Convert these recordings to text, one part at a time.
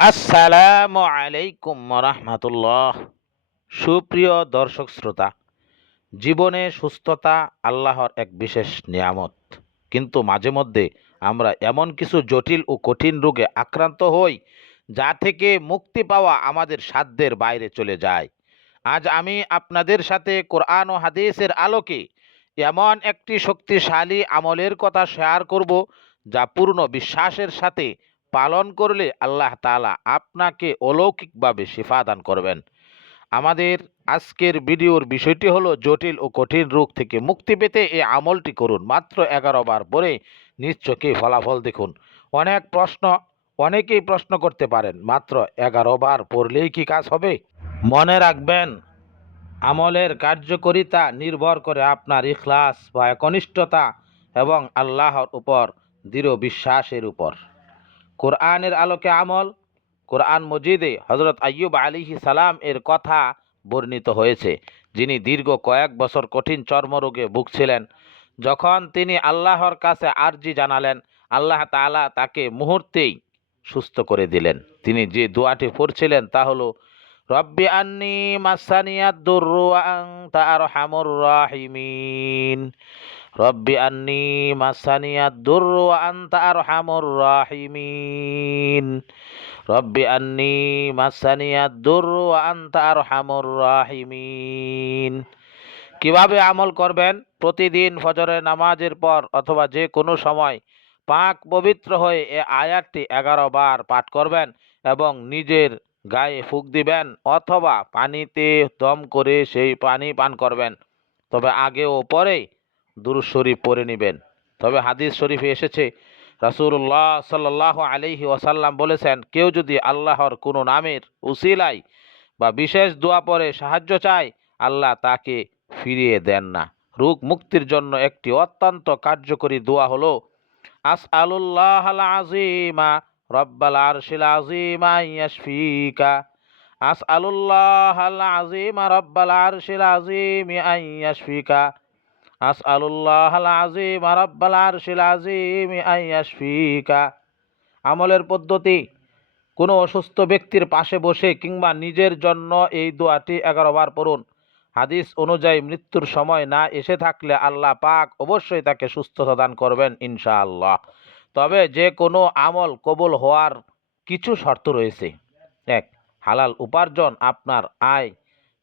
আসসালামু আলাইকুম রাহমাতুল্লাহ। সুপ্রিয় দর্শক শ্রোতা, জীবনে সুস্থতা আল্লাহর এক বিশেষ নিয়ামত। কিন্তু মাঝে মধ্যে আমরা এমন কিছু জটিল ও কঠিন রোগে আক্রান্ত হই যা থেকে মুক্তি পাওয়া আমাদের সাধ্যের বাইরে চলে যায়। আজ আমি আপনাদের সাথে কোরআন ও হাদিসের আলোকে এমন একটি শক্তিশালী আমলের কথা শেয়ার করব, যা পূর্ণ বিশ্বাসের সাথে পালন করলে আল্লাহ তাআলা আপনাকে অলৌকিকভাবে শিফা দান করবেন। আমাদের আজকের ভিডিওর বিষয়টি হলো জটিল ও কঠিন রোগ থেকে মুক্তি পেতে এই আমলটি করুন। মাত্র 11 বার পরে নিজ চোখে ফলাফল দেখুন। অনেকেই প্রশ্ন করতে পারেন, মাত্র 11 বার পড়লেই কি কাজ হবে? মনে রাখবেন, আমলের কার্যকারিতা নির্ভর করে আপনার ইখলাস বা একনিষ্ঠতা এবং আল্লাহর উপর দৃঢ় বিশ্বাসের উপর। কোরআনের আলোকে আমল। কোরআন মজিদে হজরত আইয়ুব আলাইহিস সালাম এর কথা বর্ণিত হয়েছে, যিনি দীর্ঘ কয়েক বছর কঠিন চর্মরোগে ভুগছিলেন। যখন তিনি আল্লাহর কাছে আরজি জানালেন, আল্লাহ তাআলা তাকে মুহূর্তেই সুস্থ করে দিলেন। তিনি যে দোয়াটি পড়ছিলেন তা হলো, রব্বি আন্নি মাসানিয়াদ দুররু ওয়া আনতা আরহামুর রাহিমিন। রব্বি আন্নি মাসানিয়াদ দুররু ওয়া আনতা আরহামুর রাহিমিন। রব্বি আন্নি মাসানিয়াদ দুররু ওয়া আনতা আরহামুর রাহিমিন। কিভাবে আমল করবেন? প্রতিদিন ফজরের নামাজের পর অথবা যে কোনো সময় পাক পবিত্র হয়ে এ আয়াতটি 11 বার পাঠ করবেন এবং নিজের গায়ে ফুঁক দিবেন অথবা পানিতে দম করে সেই পানি পান করবেন। তবে আগে ও পরে দুরূদ শরীফ পড়ে নেবেন। তবে হাদিস শরীফে এসেছে, রাসূলুল্লাহ সাল্লাল্লাহু আলাইহি ওয়াসাল্লাম বলেছেন, কেউ যদি আল্লাহর কোনো নামের উসিলায় বা বিশেষ দোয়া পড়ে সাহায্য চায়, আল্লাহ তাকে ফিরিয়ে দেন না। রোগ মুক্তির জন্য একটি অত্যন্ত কার্যকরী দোয়া হলো, আসআলুল্লাহাল আযীমা রব্বাল আরশিল আযীম আন ইয়াশফিকা। আসআলুল্লাহাল আযীমা রব্বাল আরশিল আযীম আন ইয়াশফিকা। আসআলুল্লাহাল আযীমা রব্বাল আরশিল আযীম আন ইয়াশফিকা। আমলের পদ্ধতি: কোনো অসুস্থ ব্যক্তির পাশে বসে কিংবা নিজের জন্য এই দোয়াটি 11 বার পড়ুন। হাদিস অনুযায়ী মৃত্যুর সময় না এসে থাকলে আল্লাহ পাক অবশ্যই তাকে সুস্থতা দান করবেন ইনশাআল্লাহ। তবে যে কোনো আমল কবুল হওয়ার কিছু শর্ত রয়েছে। 1. হালাল উপার্জন। আপনার আয়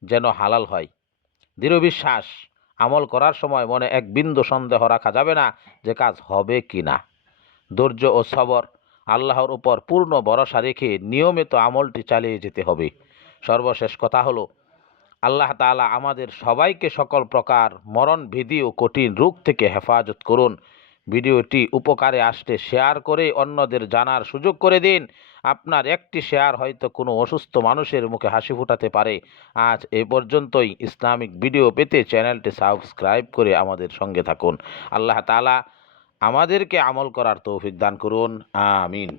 যেন হালাল হয়। দৃঢ় বিশ্বাস। আমল করার সময় মনে এক বিন্দু সন্দেহ রাখা যাবে না যে কাজ হবে কি না। ধৈর্য ও সবর। আল্লাহর উপর পূর্ণ ভরসা রেখে নিয়মিত আমলটি চালিয়ে যেতে হবে। সর্বশেষ কথা হলো, আল্লাহ তাআলা আমাদের সবাইকে সকল প্রকার মরণভেদী ও কঠিন রোগ থেকে হেফাজত করুন। ভিডিওটি উপকারে আসলে শেয়ার করে অন্যদের জানার সুযোগ করে দিন। আপনার একটি শেয়ার হয়তো কোনো অসুস্থ মানুষের মুখে হাসি ফোটাতে পারে। আজ এ পর্যন্তই। ইসলামিক ভিডিও পেতে চ্যানেলটি সাবস্ক্রাইব করে আমাদের সঙ্গে থাকুন। আল্লাহ তাআলা আমাদেরকে আমল করার তৌফিক দান করুন। আমিন।